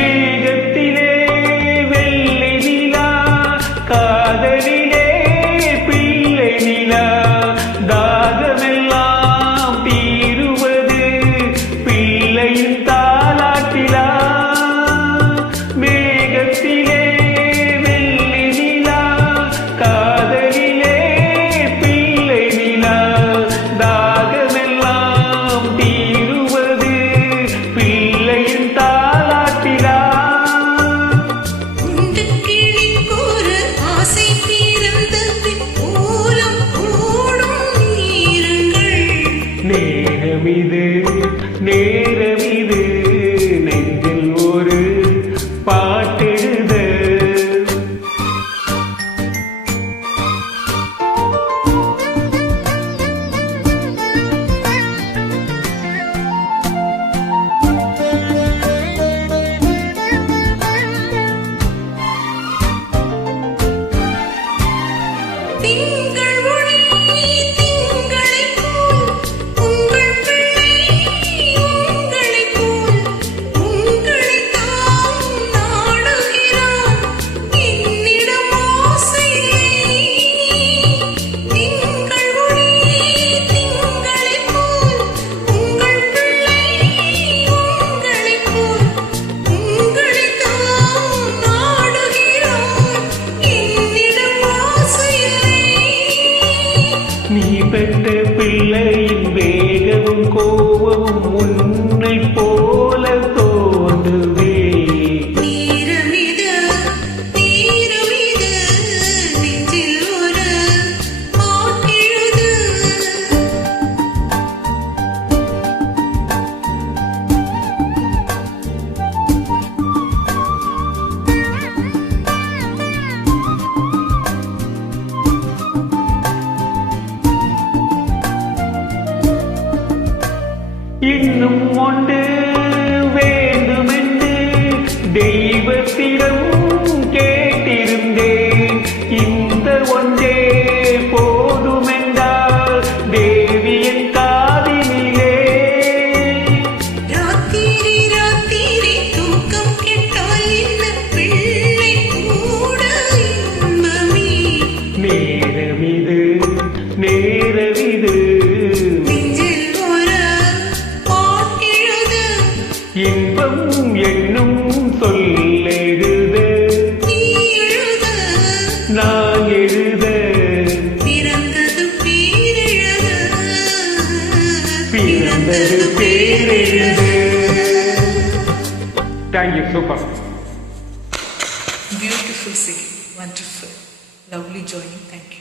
மேகத்திலே வெள்ளை நிலா, காதலிலே பிள்ளை நிலா, தாகமெல்லாம் தீருவது பிள்ளையின் தாலாட்டிலா. மேகத்திலே வெள்ளை நிலா, காதலிலே பிள்ளை நிலா, தாகமெல்லாம் தீருவது பிள்ளையின் தாலாட்டிலா. நேரமிது நேரமிது நெஞ்சில் ஒரு பாட்டெழுத. நீ பெற்ற பிள்ளையின் வேகமும் கோபமும் உன்னை போல தோன்றுவே. இன்னும் ஒன்று வேண்டுமென்று தெய்வத்திடம் கேட்டிருந்தேன். இந்த ஒன்றே போதுமென்றால் தேவியின் காதினிலே. ராத்திரி ராத்திரி தூக்கம் கெட்டால் என்ன பிள்ளை கூட இன்பமே. நேரமிது நேரமிது இன்பம் என்னும் சொல்லெழுத, நான் எழுத பிறந்தது பேரெழுத. Thank you. Super. Beautiful singing, wonderful, lovely joining. Thank you.